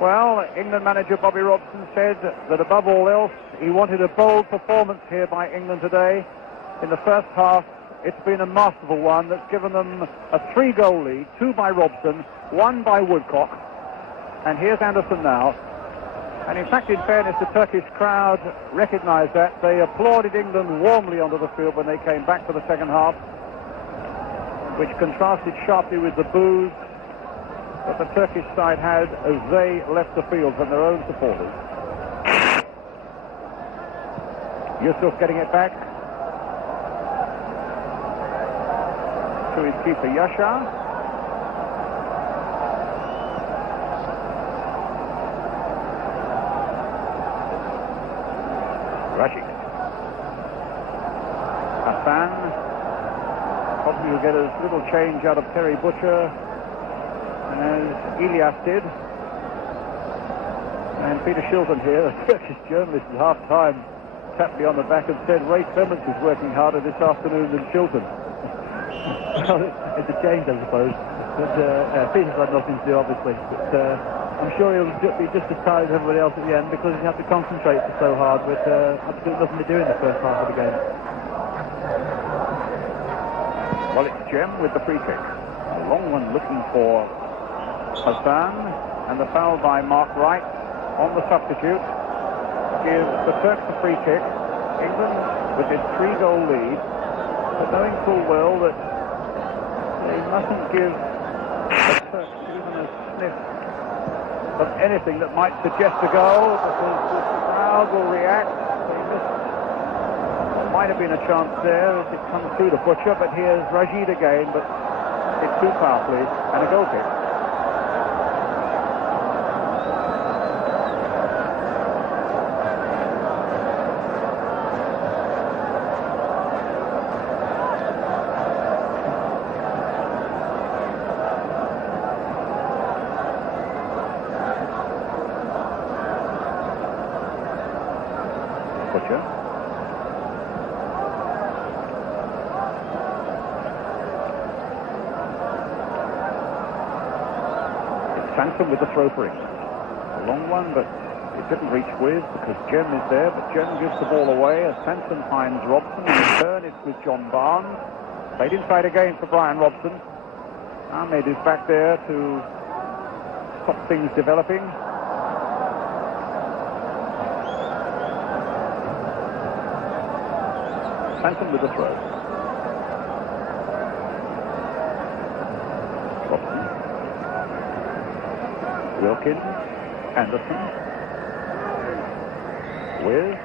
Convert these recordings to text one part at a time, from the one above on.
Well, England manager Bobby Robson said that above all else, he wanted a bold performance here by England today. In the first half, it's been a masterful one that's given them a 3-goal lead, 2 by Robson, 1 by Woodcock. And here's Anderson now. And in fact, in fairness, the Turkish crowd recognised that. They applauded England warmly onto the field when they came back for the second half, which contrasted sharply with the boos that the Turkish side had as they left the field from their own supporters. Yusuf getting it back to his keeper Yasha. Rashid. Hassan. Probably will get as little change out of Terry Butcher as Ilyas did. And Peter Shilton here, a Turkish journalist at half-time, tapped me on the back and said Ray Clements is working harder this afternoon than Shilton. It's a change, I suppose. But Peter's had nothing to do, obviously. But I'm sure he'll be just as tired as everybody else at the end because he had to concentrate so hard with absolutely nothing to do in the first half of the game. Well, it's C.M. with the free kick. A long one looking for Hassan, and the foul by Mark Wright on the substitute gives the Turks a free kick. England with its 3-goal lead, but knowing full well that they mustn't give the Turks even a sniff of anything that might suggest a goal, because the crowd will react. There might have been a chance there as it comes through to Butcher, but here's Rashid again, but it's too powerfully, and a goal kick. With the throw for England. A long one, but it didn't reach with because C.M. is there, but C.M. gives the ball away as Sanson finds Robson. In return, it's with John Barnes. Played inside again for Brian Robson. Ahmed is back there to stop things developing. Sanson with the throw. Wilkins, Anderson, with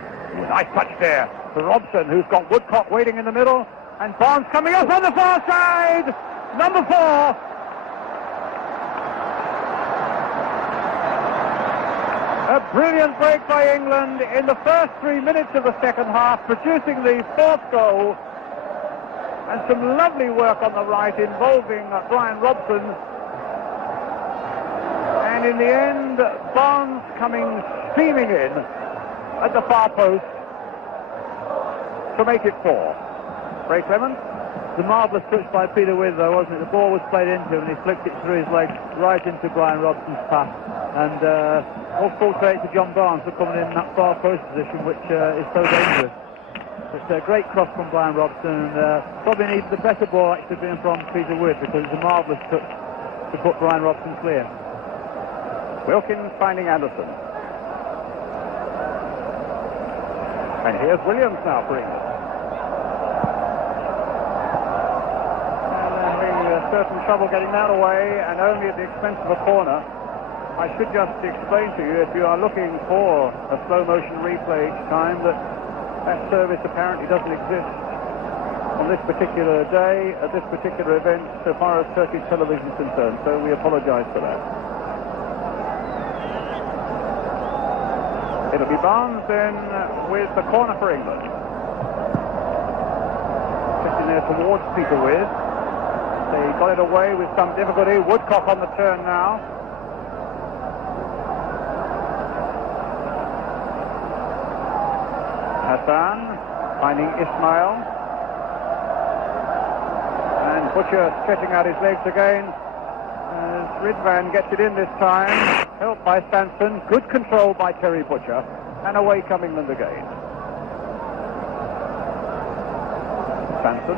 nice touch there for Robson, who's got Woodcock waiting in the middle, and Barnes coming up on the far side, number 4. A brilliant break by England in the first 3 minutes of the second half, producing the 4th goal, and some lovely work on the right involving Brian Robson. And in the end, Barnes coming steaming in at the far post to make it 4. Ray Clements. It's a marvellous touch by Peter With, though, wasn't it? The ball was played into him and he flicked it through his legs right into Brian Robson's path. And all full credit to John Barnes for coming in that far post position, which is so dangerous. It's a great cross from Brian Robson, and probably needs the better ball actually being from Peter With, because it's a marvellous touch to put Brian Robson clear. Wilkins finding Anderson. And here's Williams now for England. And having certain trouble getting that away, and only at the expense of a corner. I should just explain to you, if you are looking for a slow-motion replay each time, that service apparently doesn't exist on this particular day, at this particular event, so far as Turkish television is concerned. So we apologise for that. It'll be Barnes then with the corner for England. Sitting there towards Peter With. They got it away with some difficulty. Woodcock on the turn now. Hassan finding Ismail. And Butcher stretching out his legs again as Ridvan gets it in this time, helped by Sanson. Good control by Terry Butcher, and away come England again. Sanson.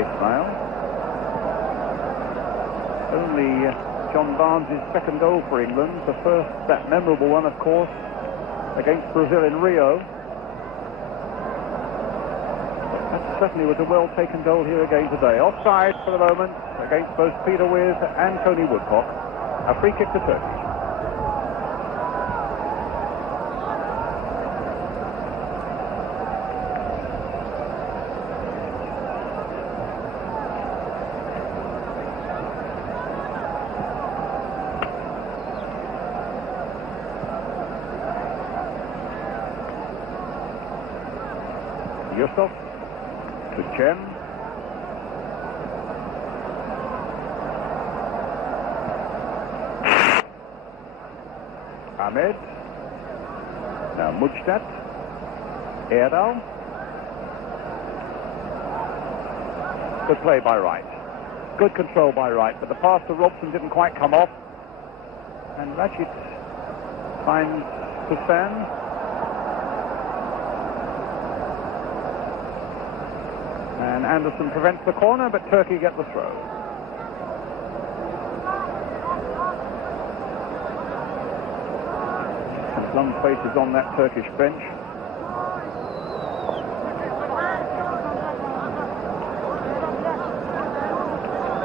Ismail. Only John Barnes' second goal for England. The first, that memorable one, of course, against Brazil in Rio. That certainly was a well-taken goal here again today. Offside for the moment against both Peter With and Tony Woodcock. A free kick to Turkey. Yusuf to C.M. Ahmed. Now Mujtat. Erdal. Good play by Wright. Good control by Wright, but the pass to Robson didn't quite come off. And Rashid finds Hussain. And Anderson prevents the corner, but Turkey get the throw. And long faces on that Turkish bench.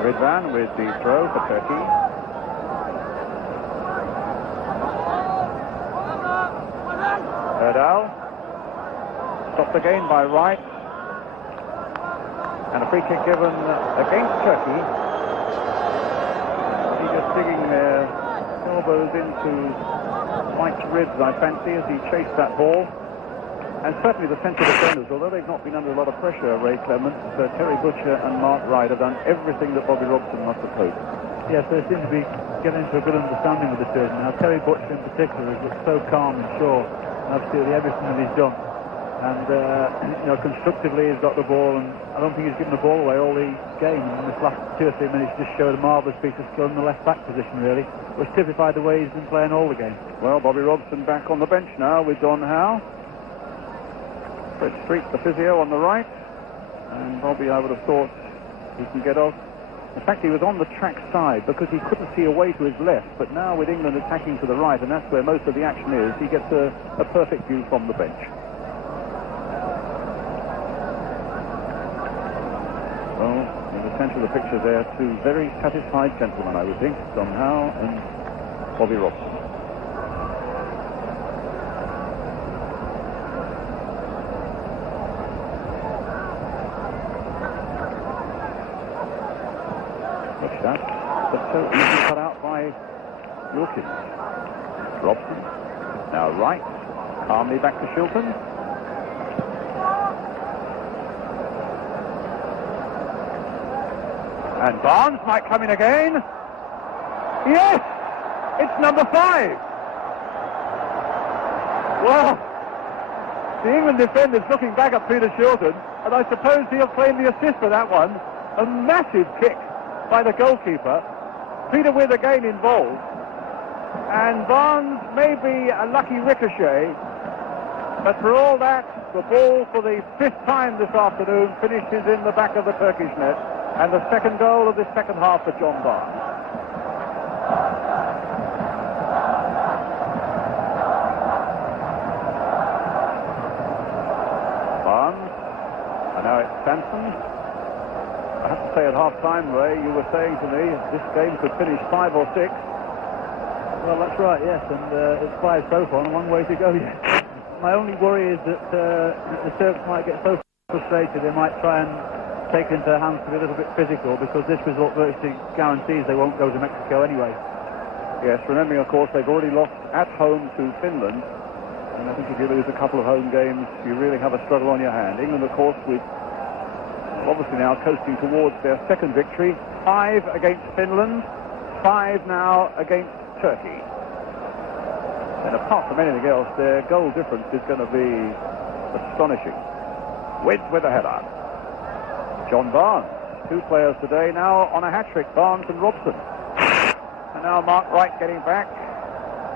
Ridvan with the throw for Turkey. Erdal. Stopped again by Wright. And a free kick given against Turkey. He just digging their elbows into Mike's ribs, I fancy, as he chased that ball. And certainly the central defenders, although they've not been under a lot of pressure, Ray Clement, Terry Butcher and Mark Wright have done everything that Bobby Robson must have hoped. Yes, they seem to be getting into a good understanding with the two. Now, Terry Butcher in particular has looked so calm and sure in absolutely everything that he's done. And, constructively he's got the ball, and I don't think he's given the ball away all the game. And this last 2 or 3 minutes just showed a marvellous piece of skill in the left-back position, really, which typified the way he's been playing all the game. Well, Bobby Robson back on the bench now with Don Howe. Fred Street, the physio, on the right. And Bobby, I would have thought, he can get off. In fact, he was on the track side because he couldn't see a way to his left. But now with England attacking to the right, and that's where most of the action is, he gets a perfect view from the bench. Well, in the centre of the picture there, two very satisfied gentlemen, I would think, Don Howe and Bobby Robson. Watch that. But so easily cut out by Wilkins. Robson. Now Wright. Calmly back to Shilton. And Barnes might come in again. Yes! It's number 5. Well, the England defender's looking back at Peter Shilton, and I suppose he'll claim the assist for that one. A massive kick by the goalkeeper. Peter With again involved. And Barnes may be a lucky ricochet, but for all that, the ball for the 5th time this afternoon finishes in the back of the Turkish net. And the second goal of this second half for John Barnes. Barnes. And now it's Sanson. I have to say at half-time, Ray, you were saying to me this game could finish 5 or 6. Well, that's right, yes, and it's 5 so far, and a long way to go yet. My only worry is that the Turks might get so frustrated they might try and take it into their hands to be a little bit physical, because this result virtually guarantees they won't go to Mexico anyway. Yes, remembering, of course, they've already lost at home to Finland, and I think if you lose a couple of home games, you really have a struggle on your hand. England, of course, with obviously now coasting towards their second victory, 5 against Finland, 5 now against Turkey. And apart from anything else, their goal difference is going to be astonishing. with a header. John Barnes, 2 players today now on a hat-trick, Barnes and Robson. And now Mark Wright getting back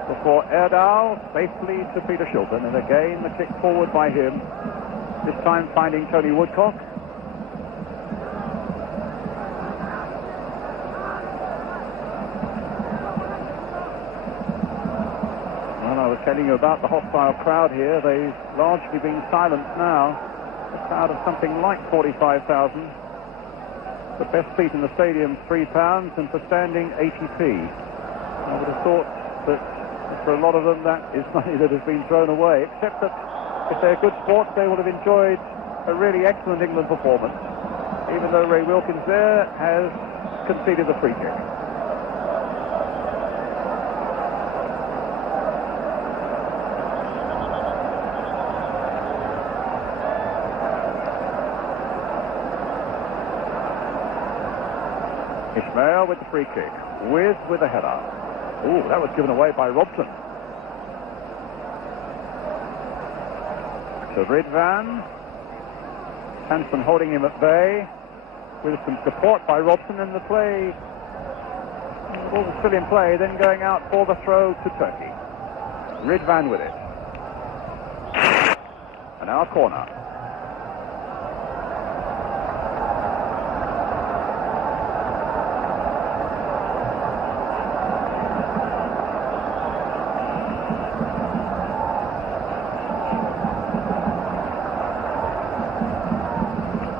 before Erdal safely to Peter Shilton, and again the kick forward by him, this time finding Tony Woodcock. Well, I was telling you about the hostile crowd here. They've largely been silenced now. A crowd of something like 45,000. The best seat in the stadium, £3, and for standing, 80p. I would have thought that for a lot of them that is money that has been thrown away, except that if they're good sports, they will have enjoyed a really excellent England performance, even though Ray Wilkins there has conceded the free kick. Ismail with the free kick, with a header. Ooh, that was given away by Robson. So Ridvan, Hansen holding him at bay, with some support by Robson, and the play, all was still in play, then going out for the throw to Turkey. Ridvan with it. And now a corner.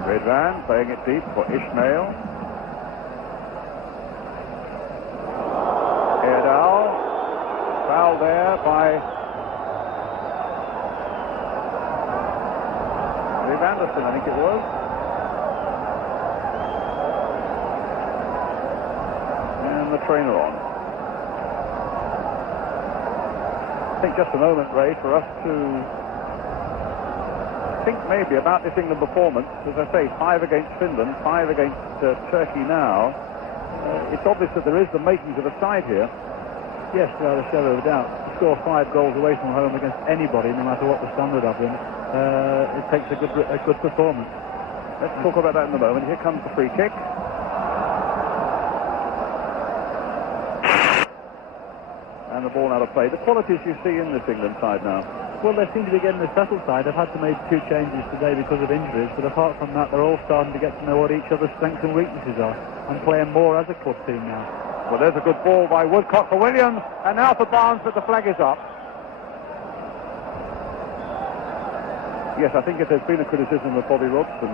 Ridvan playing it deep for Ismail. Erdal, foul there by Liv Anderson, I think it was. And the trainer on. I think just a moment, Ray, for us to think maybe about this England performance. As I say, 5 against Finland, 5 against Turkey now. It's obvious that there is the makings of a side here. Yes, without a shadow of a doubt. To score 5 goals away from home against anybody, no matter what the standard of them, it takes a good performance. Let's talk about that in a moment. Here comes the free kick. And the ball out of play. The qualities you see in this England side now. Well, they seem to be getting the settled side. They've had to make 2 changes today because of injuries, but apart from that, they're all starting to get to know what each other's strengths and weaknesses are, and playing more as a club team now. Well, there's a good ball by Woodcock for Williams, and now for Barnes, but the flag is up. Yes, I think if there's been a criticism of Bobby Robson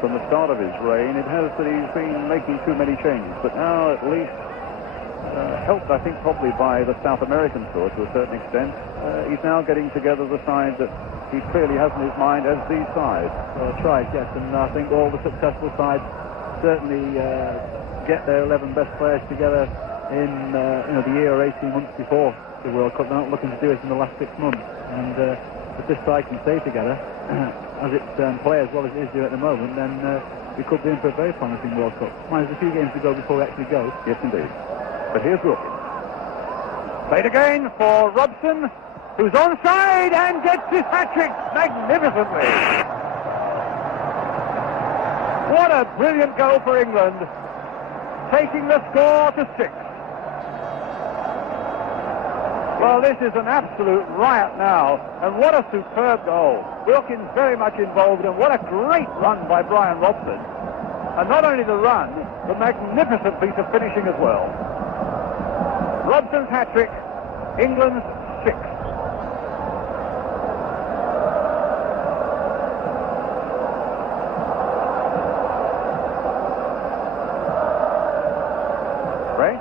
from the start of his reign, it has that he's been making too many changes, but now at least helped, I think, probably by the South American tour to a certain extent. He's now getting together the side that he clearly has in his mind as the side. Well, that's right, yes, and I think all the successful sides certainly get their 11 best players together in the year or 18 months before the World Cup. They're not looking to do it in the last 6 months, and if this side can stay together, as it play as well as it is doing at the moment, then we could be in for a very promising World Cup. There's a few games to go before we actually go. Yes, indeed. But here's Wilkins. Played again for Robson, who's onside and gets his hat-trick magnificently. What a brilliant goal for England, taking the score to 6. Well, this is an absolute riot now, and what a superb goal. Wilkins very much involved, and what a great run by Brian Robson. And not only the run, the magnificent piece of finishing as well. Robson's hat-trick, England's 6. Ray?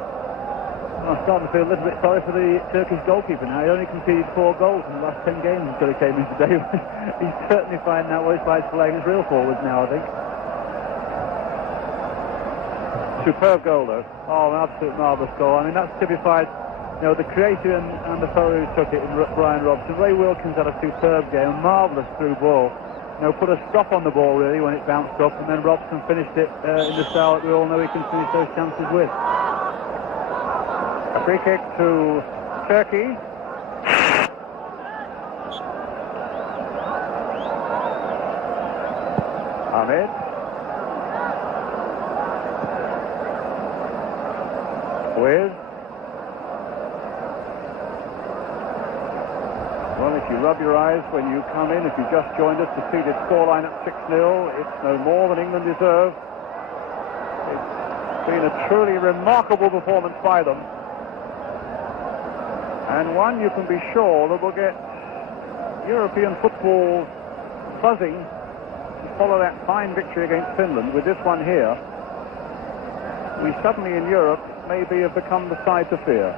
I'm starting to feel a little bit sorry for the Turkish goalkeeper now. He only conceded 4 goals in the last 10 games until he came in today. He's certainly finding out what it's like playing his real forwards now, I think. Superb goal, though. Oh, an absolute marvellous goal. I mean, that's typified, the creator and the fellow who took it in Brian Robson. Ray Wilkins had a superb game, a marvellous through ball. Put a stop on the ball, really, when it bounced up, and then Robson finished it in the style that we all know he can finish those chances with. A free kick to Turkey. Mohammed. With. Well, if you rub your eyes when you come in, if you just joined us to see this scoreline at 6-0, it's no more than England deserve. It's been a truly remarkable performance by them. And one you can be sure that will get European football buzzing to follow that fine victory against Finland. With this one here, we suddenly in Europe maybe have become the side to fear.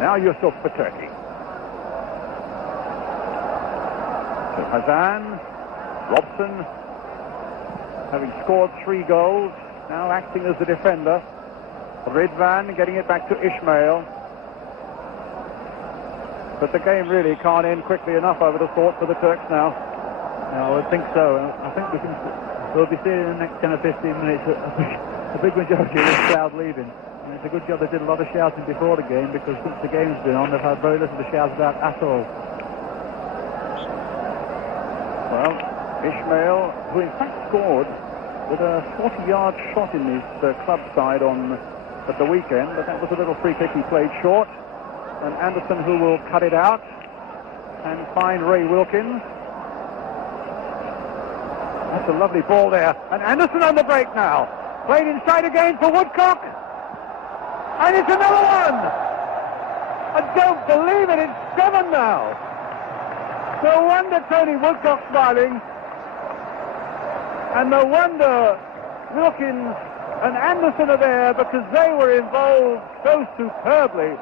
Now Yusuf for Turkey. So Hazan, Robson, having scored 3 goals, now acting as the defender. Ridvan getting it back to Ismail. But the game really can't end quickly enough, I would have thought, for the Turks now. No, I would think so. I think we'll be seeing in the next 10 or 15 minutes a big majority of this crowd leaving. And it's a good job they did a lot of shouting before the game, because since the game's been on, they've had very little to shout about at all. Well, Ismail, who in fact scored with a 40-yard shot in his club side at the weekend, but that was a little free kick he played short. And Anderson, who will cut it out and find Ray Wilkins. That's a lovely ball there. And Anderson on the break now. Played inside again for Woodcock. And it's another one. I don't believe it. It's 7 now. No wonder Tony Woodcock's smiling. And no wonder Wilkins and Anderson are there, because they were involved so superbly